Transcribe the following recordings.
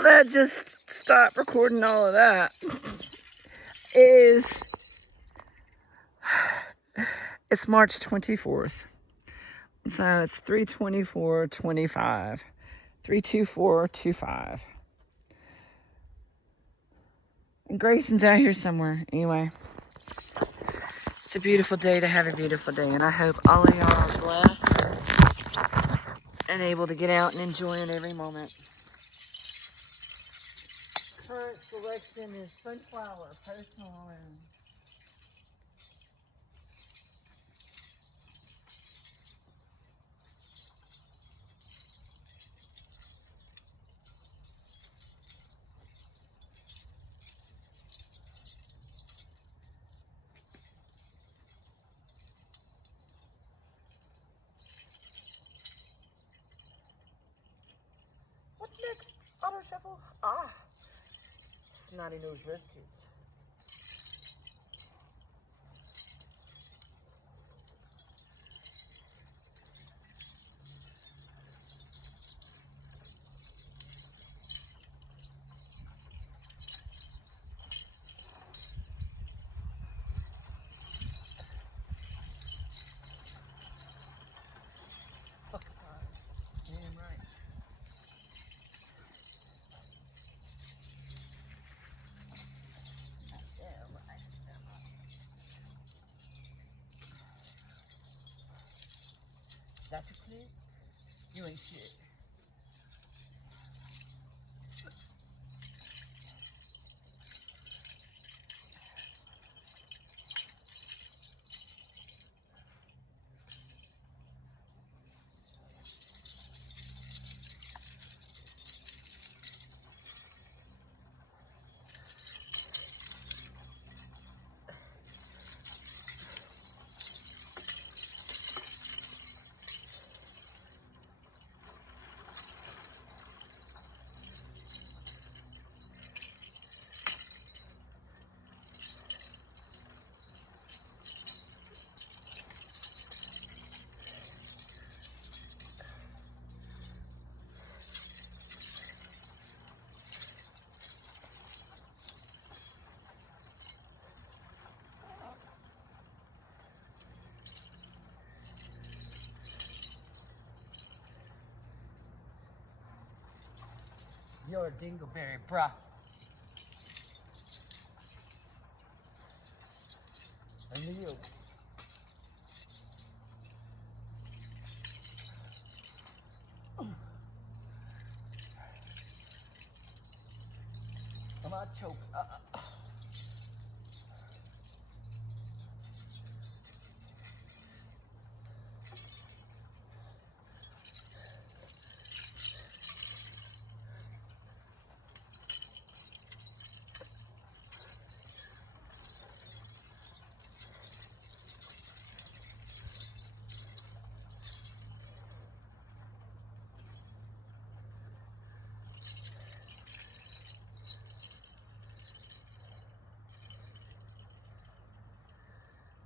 all that, just stop recording all of that, is it's March 24th. So it's 3/24/25. 3/24/25. And Grayson's out here somewhere. Anyway, it's a beautiful day to have a beautiful day. And I hope all of y'all are blessed and able to get out and enjoy it every moment. Current selection is Sunflower Post Malone. What's next? Auto shuffle? Ah, Snotty Nose Rescues. Damn right. Damn right. That's a clip? You ain't shit. You're a dingleberry, bruh. And you. I'm not choking.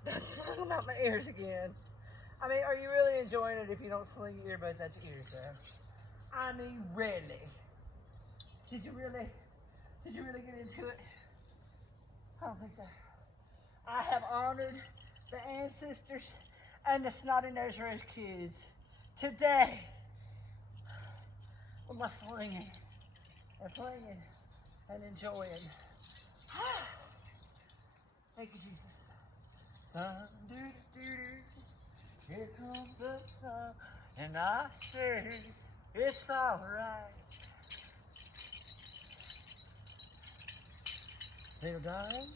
That's talking about my ears again. I mean, are you really enjoying it if you don't sling your earbuds at your ears, man? I mean, really? Did you really get into it? I don't think so. I have honored the ancestors and the Snotty Nose Rescues today with my slinging and playing and enjoying. Thank you, Jesus. Sun, doo, doo, doo. Here comes the sun, and I say it's alright. Little darling.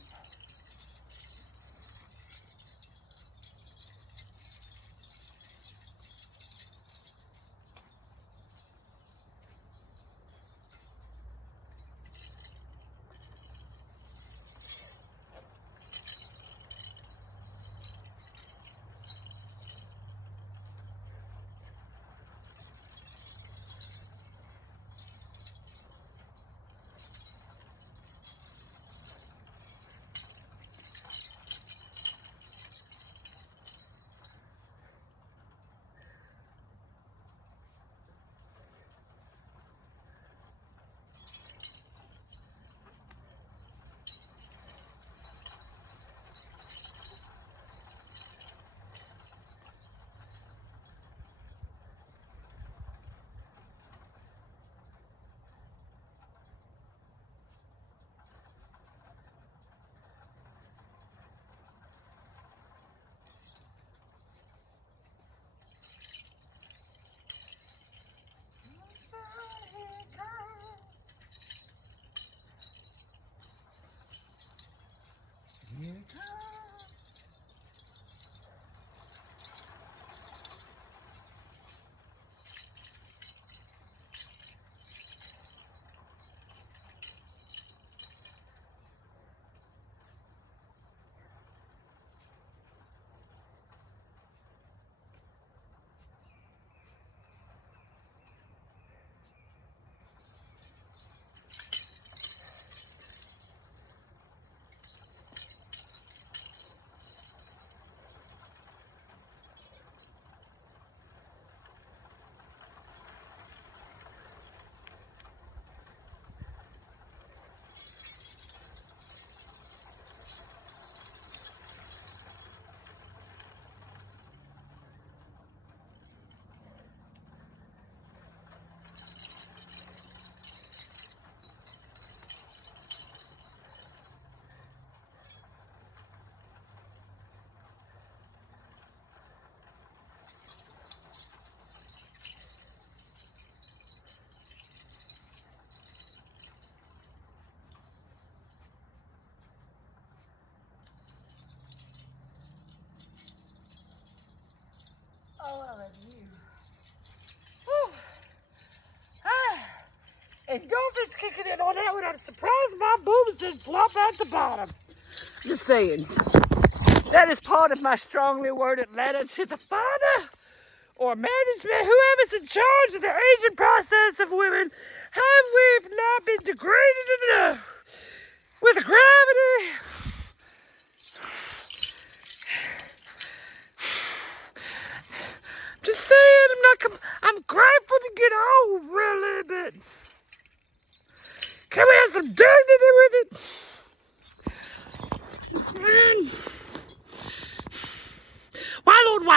Oh, I love you. Whew. Ah. And Dolphin's kicking in on that one. I'm surprised my boobs didn't flop out the bottom. Just saying. That is part of my strongly worded letter to the father or management, whoever's in charge of the aging process of women. Have we not been degraded enough with gravity? Just saying, I'm grateful to get old, really, but can we have some dignity with it? Just saying. Why, Lord, why?